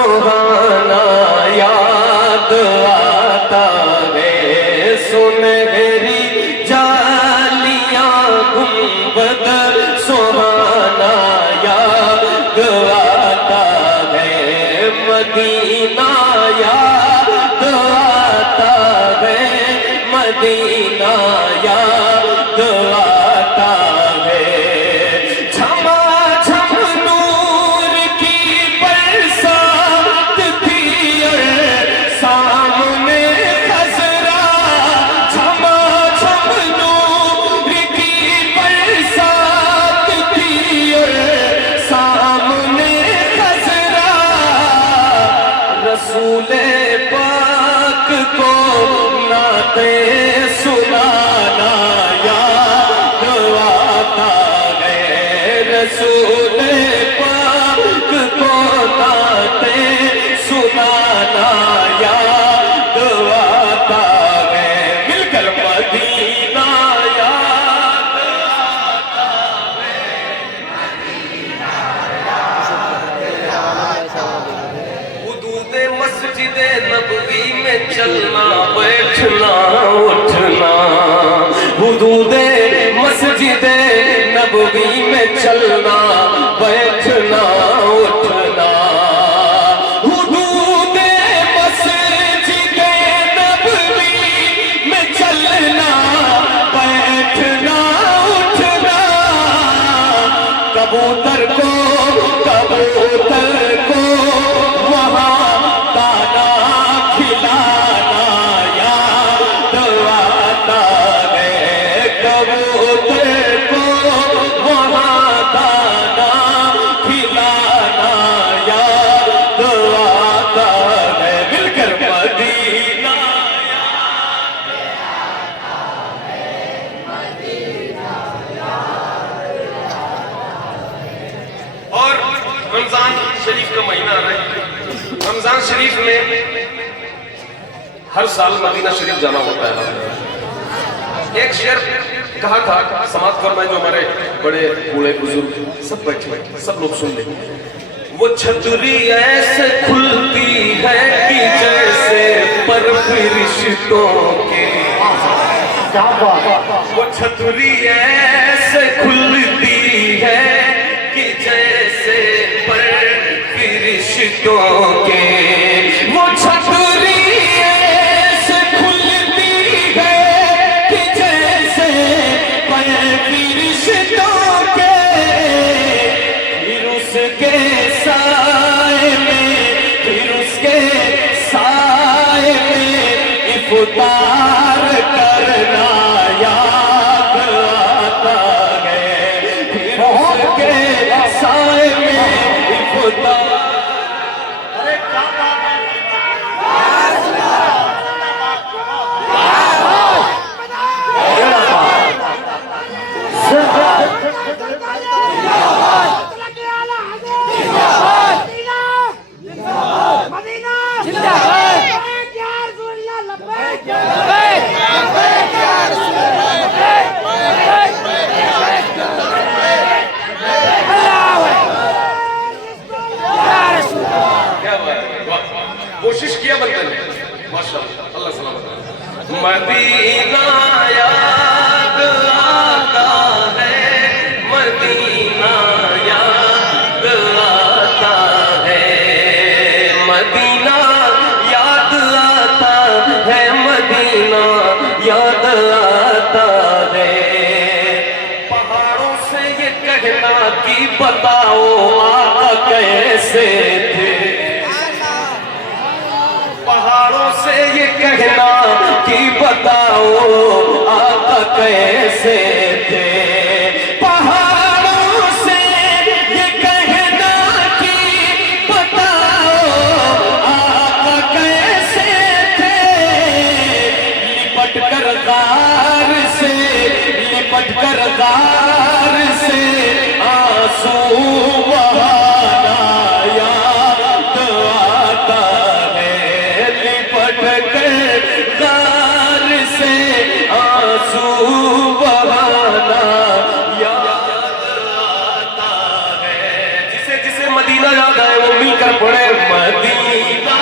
سہانا یاد آتا ہے، سنہری جالیاں گنبد سہانا یاد آتا ہے، مدینہ یاد آتا ہے، مدینہ یاد آتا ہے، جھما جھم نور کی برسات تھی اور سامنے خضرا، جھما جھم نور کی برسات تھی اور سامنے خضرا، رسول پاک کو نعتیں سنانا یاد آتا ہے، رسول پاک کو نعتیں سنانا یاد آتا ہے، مل کر مدینہ یاد آتا ہے، حدود مسجد نبوی میں چلنا بیٹھنا اٹھنا، حدود مسجد نبوی میں چلنا بیٹھنا اٹھنا، حدود مسجد نبوی میں چلنا بیٹھنا اٹھنا، کبوتر کو وہاں دانا کھلانا یاد آتا ہے، کبوتر کو وہاں دانا کھلانا یاد آتا ہے، مل کر مدینہ اور رمضان شریف کا مہینہ آ رہا ہے، رمضان شریف میں ہر سال مدینہ شریف جانا ہوتا ہے۔ ایک شعر کہا تھا، سماعت فرمائے جو ہمارے بڑے بوڑھے بزرگ سب بیٹھے سب لوگ سن لیں، وہ چھتری ایسے کھلتی ہے کہ جیسے پر فرشتوں کے، وہ چھتری ایسے کھلتی ہے کہ جیسے پر فرشتوں کے، وہ چھتری ایسے کھلتی ہے کہ جیسے پر فرشتوں کے، پھر اس کے سائے میں، پھر اس کے سائے میں افطار کرنا یاد آتا ہے، پھر اس کے سائے میں افطار کوشش کیا بندے نے، ماشاءاللہ، اللہ سلامت۔ مدینہ یاد آتا ہے، مدینہ یاد آتا ہے، مدینہ یاد آتا ہے، مدینہ یاد آتا ہے، پہاڑوں سے یہ کہنا کہ بتاؤ آقا کیسے تھے، پہاڑوں سے یہ کہنا کہ بتاؤ آقا کیسے تھے، پہاڑوں سے یہ کہنا کہ بتاؤ آقا کیسے تھے، لپٹ کر غار سے، لپٹ کر غار سے آنسو بہانا یاد آتا ہے، لپٹ کر غار سے آنسو بہانا मदीना याद आए वो मिलकर पढ़े मदीना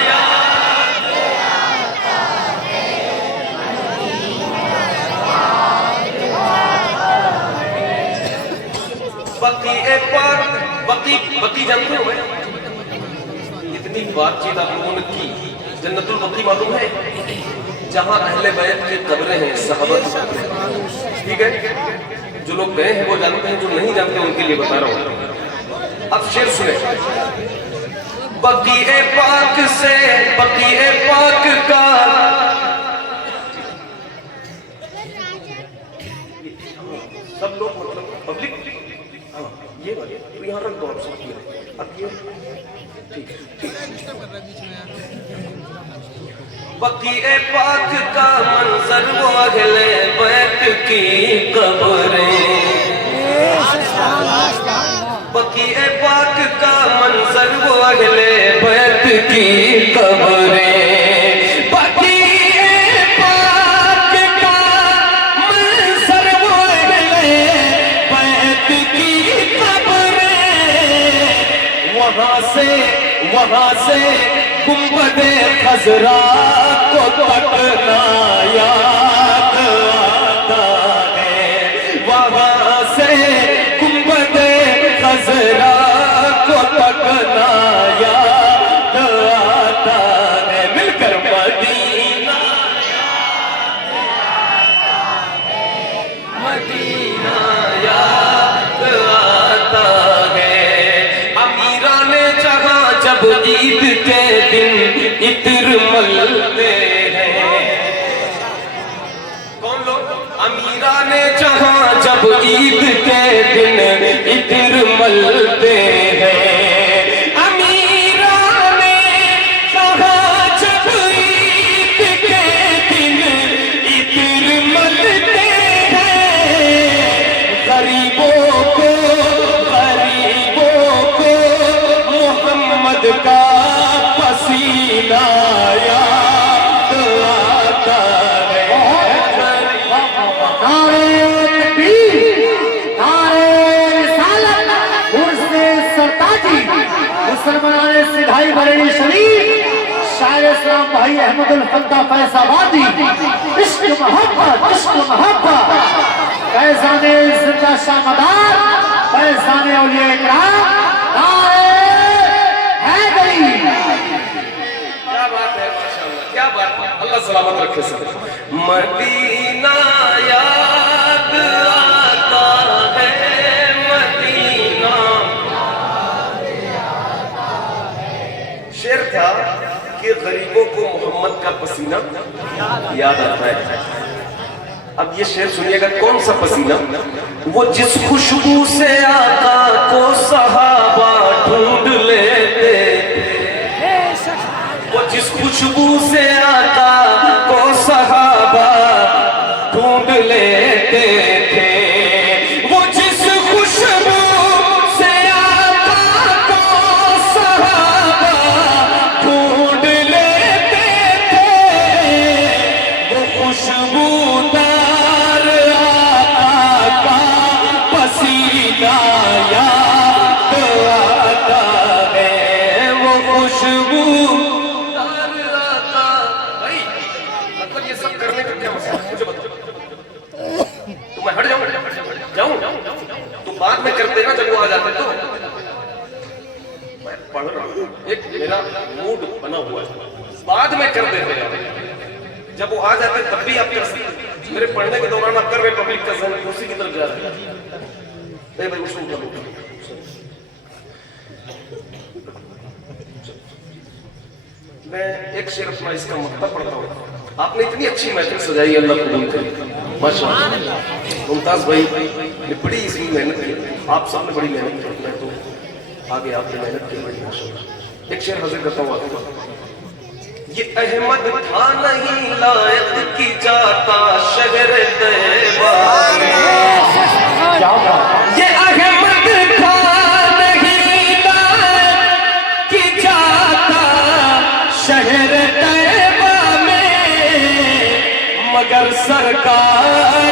याद बकी पाक बकी जानते हो इतनी बातचीत आप लोगों ने की। जन्नतुल बकी मालूम है, जहां अहले बैत की कब्रें हैं, सहाबा की कब्रें। ठीक है, जो लोग गए हैं वो जानते हैं, जो नहीं जानते उनके लिए बता रहा हूं। अब शेर सुने, बकीए पाक से बकीए पाक का सब लोग मतलब पब्लिक ये वाले तो यहाँ रख दो आप सब। अब ये ठीक बकीए पाक का मंजर वो अगले बैत की कब्रें, बकीए पाक का मंजर वो अगले बैत की कब्रें, बकीए पाक का मंजर वो अगले बैत की कब्रें, वहाँ से गुंबदे खजरा को तकना याद आता है, वहाँ से गुंबदे खजरा को तकना याद आता है, मिलकर मदीना मदीना याद आता है। अमीरा ने जहाँ जब ईद के दिन इत्र मलते हैं, कौन लोग? अमीरा ने जहाँ जब ईद के दिन इत्र मलते हैं, अमीरा ने जहाँ जब ईद के दिन इत्र मलते हैं, गरीबों को मोहम्मद का पसीना याद आता है। नारे तकबीर, नारे रिसालत, उर्से सरताजी, मुसलमाने सिधाई बरेली शरीफ, शायर इस्लाम भाई अहमदुल फद्दा फैसाबादी, इश्क मोहब्बत, फैजाने जिंदा शामदार, फैजाने औलिया इकराम, नारे हैदरी। क्या बात है, माशाअल्लाह, क्या बात है, अल्लाह सलामत रखे सब। मदीना याद आता है, मदीना। शेर था कि गरीबों को मोहम्मद का पसीना याद आता है। अब ये शेर सुनिएगा, कौन सा पसीना? वो जिस खुशबू से आका को सहाबा ढूंढ लेते, वो जिस खुशबू से आका को सहाबा ढूंढ लेते थे, वो जिस खुशबू से आका को सहाबा ढूंढ लेते थे, वो खुशबूदार आका का पसीना याद आता है, वो खुशबू मुझे बताओ, तो मैं हट जाऊं तो बाद में करते ना, जब वो आ जाते तो मैं पढ़ रहा हूं, एक मेरा मूड बना हुआ है, बाद में कर देते हैं। जब वो आ जाते तब भी आप कर सकते। मेरे पढ़ने के दौरान आप कर रहे पब्लिक का जहन कुर्सी की तरफ जा रहा है, भाई उसको उठा। मैं एक शेर अपना इसका मक्ता पढ़ता हूँ। आपने इतनी अच्छी महफिल सजाई, अल्लाह कबूल करे, माशाअल्लाह। मुमताज भाई ने बड़ी इसमें मेहनत की, आप सब ने बड़ी मेहनत की, मैं तो आगे आपने मेहनत की बड़ी, माशाअल्लाह। एक शेर हाजिर करता हूँ आपको। ये अहमद था नहीं लायक की जाता शहर तैयबा, ये अहमद था नहीं लायक की जाता शहर तैयबा में, मगर सरकार